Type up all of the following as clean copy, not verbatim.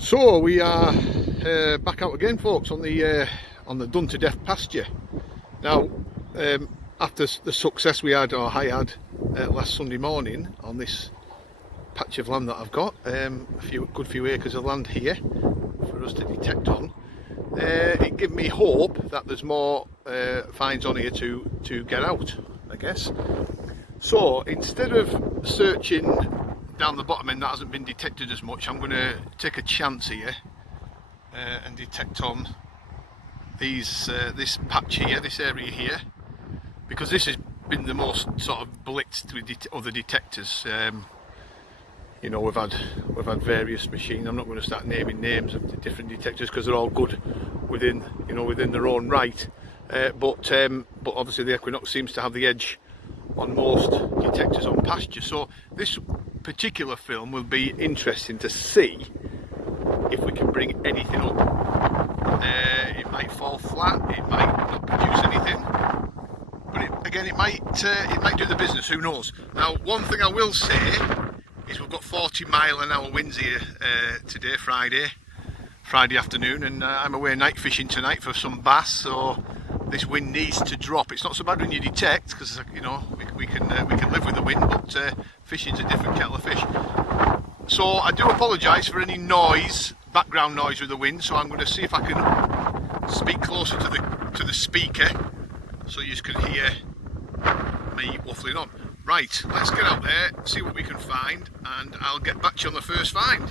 So we are back out again, folks, on the done to death pasture. Now, after the success we had, or I had, last Sunday morning on this patch of land that I've got, a good few acres of land here for us to detect on, it gave me hope that there's more finds on here to get out, I guess. So instead of searching down the bottom end that hasn't been detected as much, I'm going to take a chance here and detect on these this patch here, this area here, because this has been the most sort of blitzed with other detectors. You know, we've had various machines. I'm not going to start naming names of the different detectors because they're all good within their own right. But obviously the Equinox seems to have the edge on most detectors on pasture. So this particular film will be interesting to see if we can bring anything up. It might fall flat, it might not produce anything, but it might do the business, who knows. Now, one thing I will say is we've got 40-mile-an-hour winds here today, Friday afternoon, and I'm away night fishing tonight for some bass, so this wind needs to drop. It's not so bad when you detect, because you know we can live with the wind, but fishing's a different kettle of fish. So I do apologise for any noise, background noise with the wind. So I'm going to see if I can speak closer to the speaker, so you can hear me waffling on. Right, let's get out there, see what we can find, and I'll get back to you on the first find.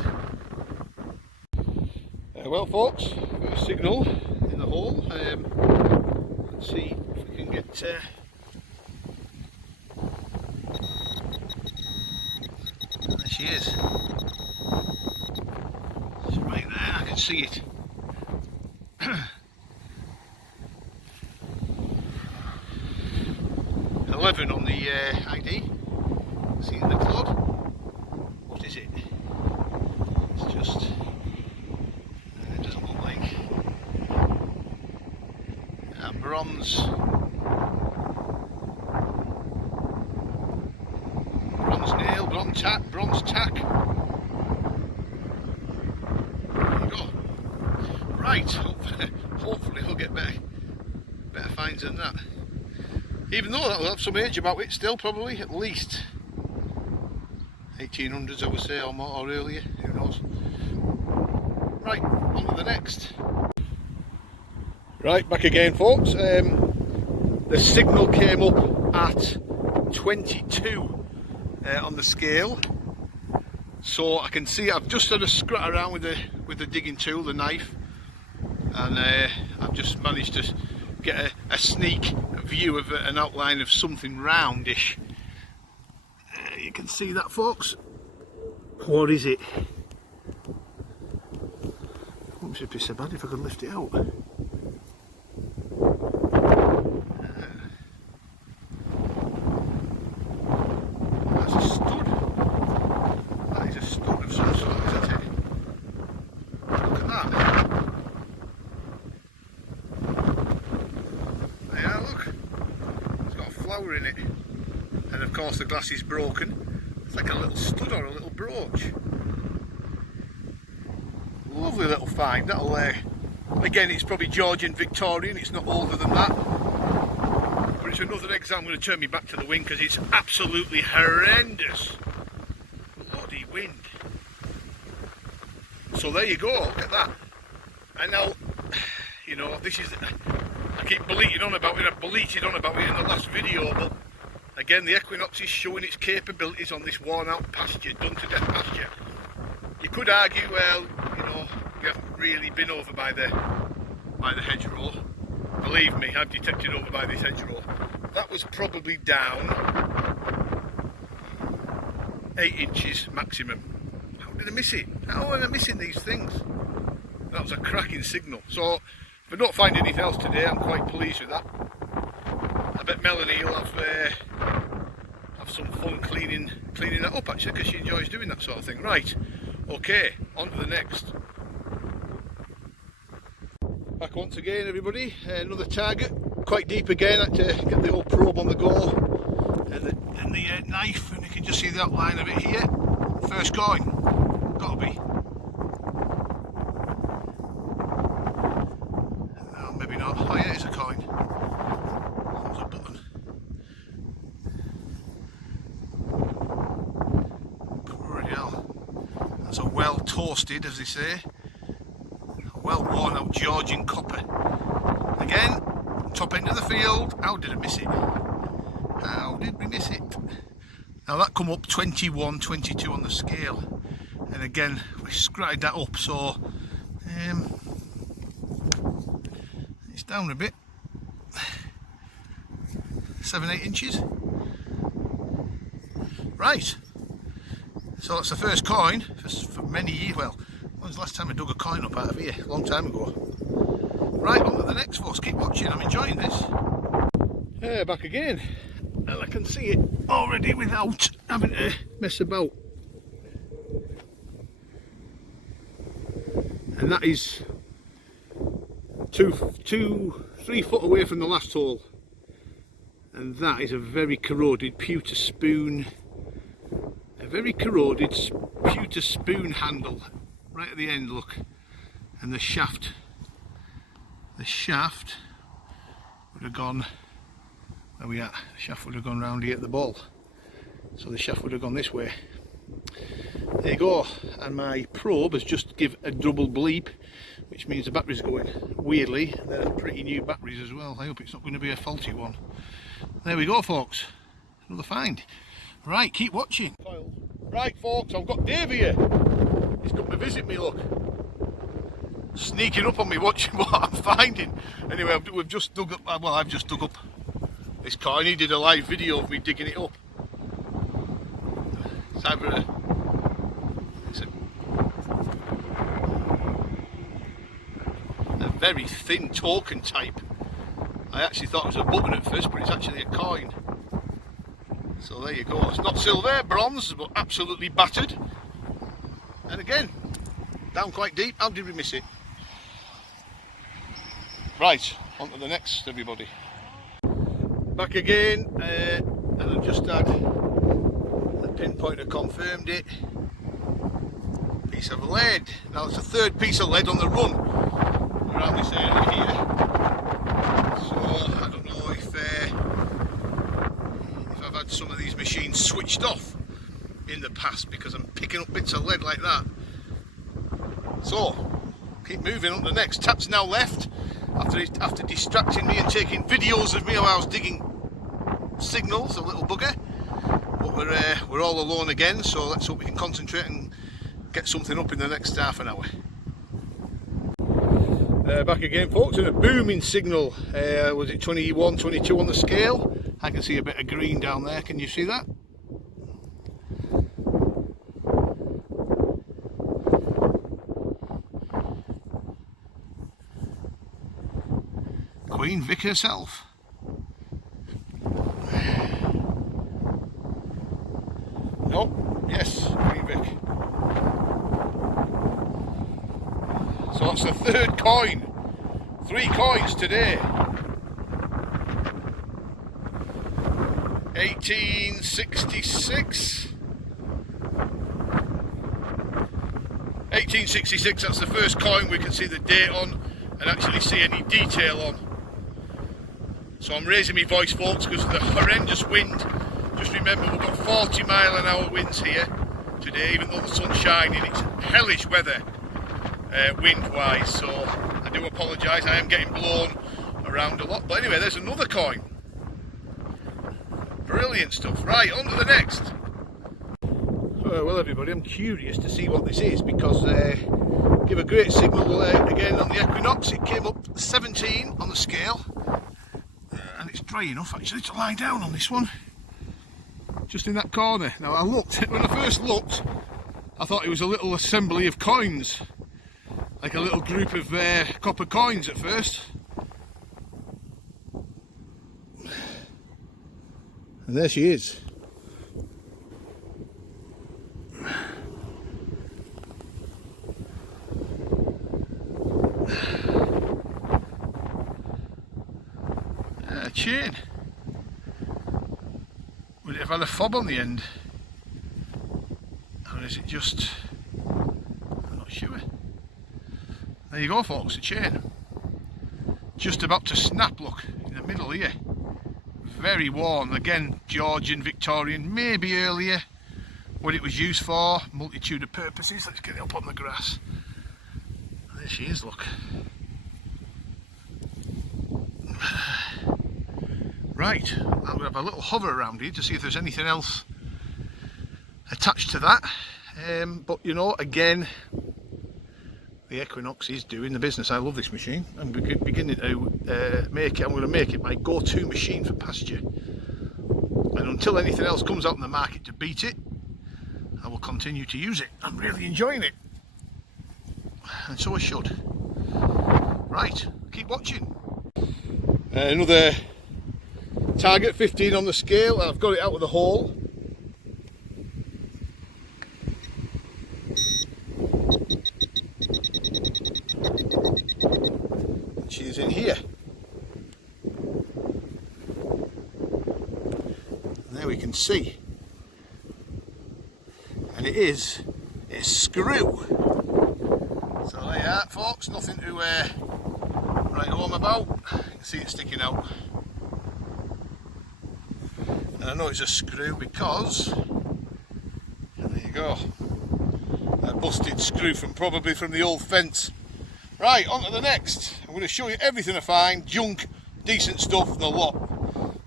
Well, folks, first signal in the hole. Let's see if we can get. There she is. It's right there, I can see it. 11 on the ID. See it in the cloud. What is it? It's just. It doesn't look like. Bronze nail, bronze tack. There you go. Right, hopefully we'll get better finds than that. Even though that'll have some age about it still, probably at least 1800s I would say, or more, or earlier, who knows. Right, on to the next. Right, back again, folks. The signal came up at 22 on the scale, so I can see I've just had a scrat around with the digging tool, the knife, and I've just managed to get a sneak view of an outline of something roundish. You can see that, folks. What is it? Wouldn't be so bad if I could lift it out. In it, and of course the glass is broken. It's like a little stud or a little brooch. Lovely little find. That'll again, it's probably Georgian Victorian, it's not older than that, but it's another example. I'm going to turn me back to the wind because it's absolutely horrendous. Bloody wind. So there you go, look at that. And now, you know, this is, I keep bleating on about it, I bleated on about it in the last video, but again, the Equinox is showing its capabilities on this worn out pasture, done to death pasture. You could argue, well, you know, you haven't really been over by the hedgerow. Believe me, I've detected over by this hedgerow. That was probably down 8 inches maximum. How did I miss it? How am I missing these things? That was a cracking signal. So if I don't find anything else today, I'm quite pleased with that. I bet Melanie will have some fun cleaning that up, actually, because she enjoys doing that sort of thing. Right, okay, on to the next. Back once again, everybody. Another target, quite deep again. I had to get the old probe on the go and the knife, and you can just see the outline of it here. First coin, gotta be. That's a well toasted, as they say, a well worn out Georgian copper. Again, top end of the field. How did I miss it? How did we miss it? Now that come up 21, 22 on the scale, and again we scratched that up, so it's down a bit, 7-8 inches. Right, so that's the first coin for many years. Well, when was the last time I dug a coin up out of here? A long time ago. Right, on to the next, folks. Keep watching, I'm enjoying this. Back again, and I can see it already without having to mess about. And that is 3 foot away from the last hole. And that is a very corroded pewter spoon. A very corroded pewter spoon handle right at the end, look. And the shaft would have gone, where we at? The shaft would have gone round here at the ball. So the shaft would have gone this way. There you go. And my probe has just give a double bleep, which means the battery's going. Weirdly, they're pretty new batteries as well. I hope it's not going to be a faulty one. There we go, folks. Another find. Right, keep watching. Right, folks, I've got Dave here. He's come to visit me, look. Sneaking up on me, watching what I'm finding. Anyway, we've just dug up, well, I've just dug up this coin. He did a live video of me digging it up. It's either a very thin token type. I actually thought it was a button at first, but it's actually a coin. So there you go. It's not silver, bronze, but absolutely battered. And again, down quite deep. How did we miss it? Right, on to the next, everybody. Back again, and I've just had the pinpointer confirmed it. Piece of lead. Now it's a third piece of lead on the run around this area here. So I don't know if I've had some of these machines switched off in the past, because I'm picking up bits of lead like that. So keep moving on to the next. Tap's now left after distracting me and taking videos of me while I was digging signals, a little bugger. But we're all alone again, so let's hope we can concentrate and get something up in the next half an hour. Back again, folks, and a booming signal. Was it 21, 22 on the scale? I can see a bit of green down there. Can you see that? Queen Vic herself. Oh, yes, Queen Vic. So that's the third coin. 3 coins today. 1866. 1866, that's the first coin we can see the date on and actually see any detail on. So I'm raising my voice, folks, because of the horrendous wind. Just remember, we've got 40-mile-an-hour winds here today, even though the sun's shining. It's hellish weather wind-wise, so I do apologise. I am getting blown around a lot. But anyway, there's another coin. Brilliant stuff. Right, on to the next. Well, everybody, I'm curious to see what this is, because give a great signal again on the equinox. It came up 17 on the scale. And it's dry enough actually to lie down on this one, just in that corner. Now I looked, when I first looked, I thought it was a little assembly of coins, like a little group of copper coins at first. And there she is. Chain. Would it have had a fob on the end? Or is it just... I'm not sure. There you go, folks, a chain. Just about to snap, look, in the middle here. Very worn, again, Georgian, Victorian, maybe earlier. what it was used for, multitude of purposes. Let's get it up on the grass. There she is, look. Right, I'm going to have a little hover around here to see if there's anything else attached to that. But you know, again, the Equinox is doing the business. I love this machine. I'm beginning to make it. I'm going to make it my go-to machine for pasture. And until anything else comes out in the market to beat it, I will continue to use it. I'm really enjoying it. And so I should. Right, keep watching. Another target, 15 on the scale. I've got it out of the hole. She's in here. And there we can see. And it's screw. So there you are, folks, nothing to write home about. You can see it sticking out. And I know it's a screw because, there you go, a busted screw probably from the old fence. Right, on to the next. I'm going to show you everything I find, junk, decent stuff, and a lot.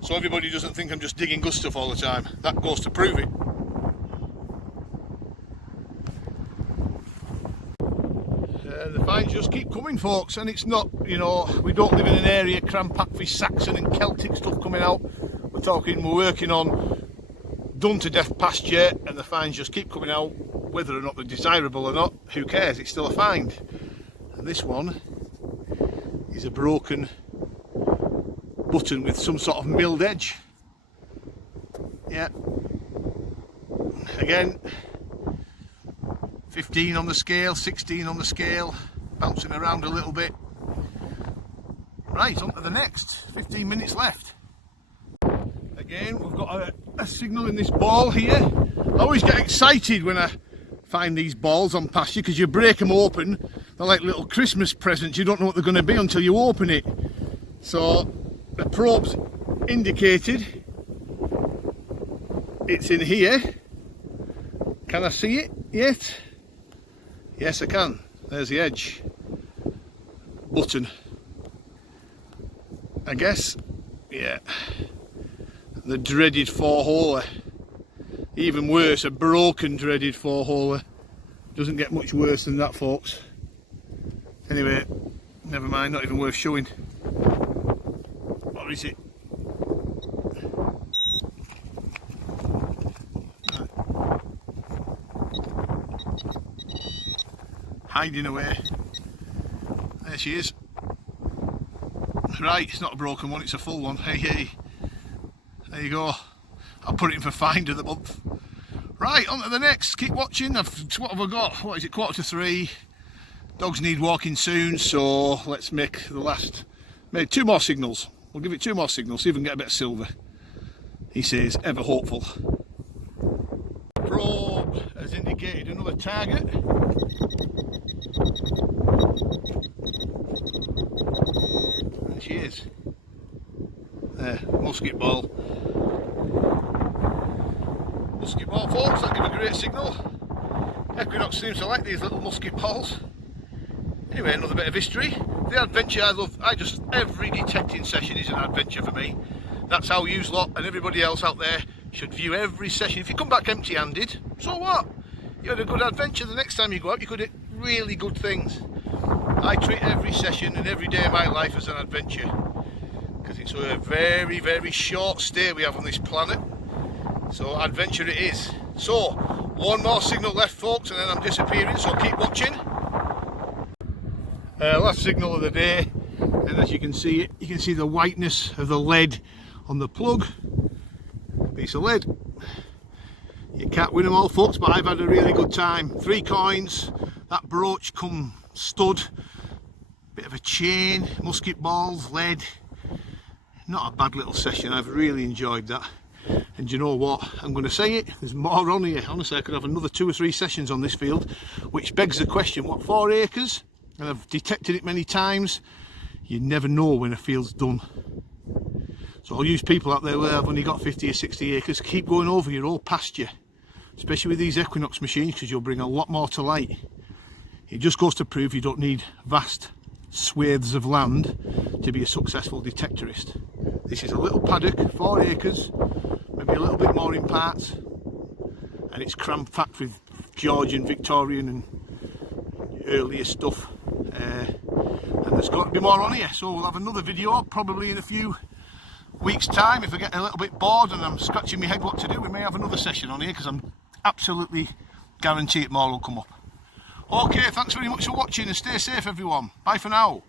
So everybody doesn't think I'm just digging good stuff all the time. That goes to prove it. The finds just keep coming, folks, and it's not, you know, we don't live in an area cram-packed with Saxon and Celtic stuff coming out. We're working on done to death pasture, and the finds just keep coming out. Whether or not they're desirable or not, who cares, it's still a find. And this one is a broken button with some sort of milled edge. Yeah, again, 15 on the scale, 16 on the scale, bouncing around a little bit. Right, on to the next, 15 minutes left. Again, we've got a signal in this ball here. I always get excited when I find these balls on pasture because you break them open. They're like little Christmas presents. You don't know what they're going to be until you open it. So the probe's indicated. It's in here. Can I see it yet? Yes, I can. There's the edge. Button. I guess. Yeah. The dreaded 4-holer. Even worse, a broken dreaded 4-holer. Doesn't get much worse than that, folks. Anyway, never mind, not even worth showing. What is it? Hiding away. There she is. Right, it's not a broken one, it's a full one. Hey, hey. There you go. I'll put it in for find of the month. Right, on to the next. Keep watching. What have I got? What is it? 2:45. Dogs need walking soon, so let's make the last. Made 2 more signals. We'll give it 2 more signals. See if we can get a bit of silver. He says, ever hopeful. Probe has indicated another target. There she is. There, musket ball. Musket ball, folks, that'll give a great signal. Equinox seems to like these little musket balls. Anyway, another bit of history. The adventure I love, every detecting session is an adventure for me. That's how you lot and everybody else out there should view every session. If you come back empty-handed, so what? You had a good adventure. The next time you go out, you could do really good things. I treat every session and every day of my life as an adventure, because it's a very, very short stay we have on this planet. So adventure it is. So 1 more signal left, folks, and then I'm disappearing, so keep watching. Last signal of the day, and as you can see, you can see the whiteness of the lead on the plug. Piece of lead. You can't win them all, folks, but I've had a really good time. 3 coins, that brooch come stud, bit of a chain, musket balls, lead. Not a bad little session. I've really enjoyed that. And you know what, I'm going to say it, there's more on here. Honestly, I could have another 2 or 3 sessions on this field, which begs the question, what, 4 acres? And I've detected it many times. You never know when a field's done. So I'll use people out there where I've only got 50 or 60 acres, keep going over your old pasture. especially with these equinox machines, because you'll bring a lot more to light. It just goes to prove you don't need vast swathes of land to be a successful detectorist. This is a little paddock, 4 acres, maybe a little bit more in parts, and it's cram-packed with Georgian, Victorian and earlier stuff, and there's got to be more on here, so we'll have another video probably in a few weeks time. If I get a little bit bored and I'm scratching my head what to do, we may have another session on here, because I'm absolutely guaranteed more will come up. Okay, thanks very much for watching and stay safe everyone. Bye for now.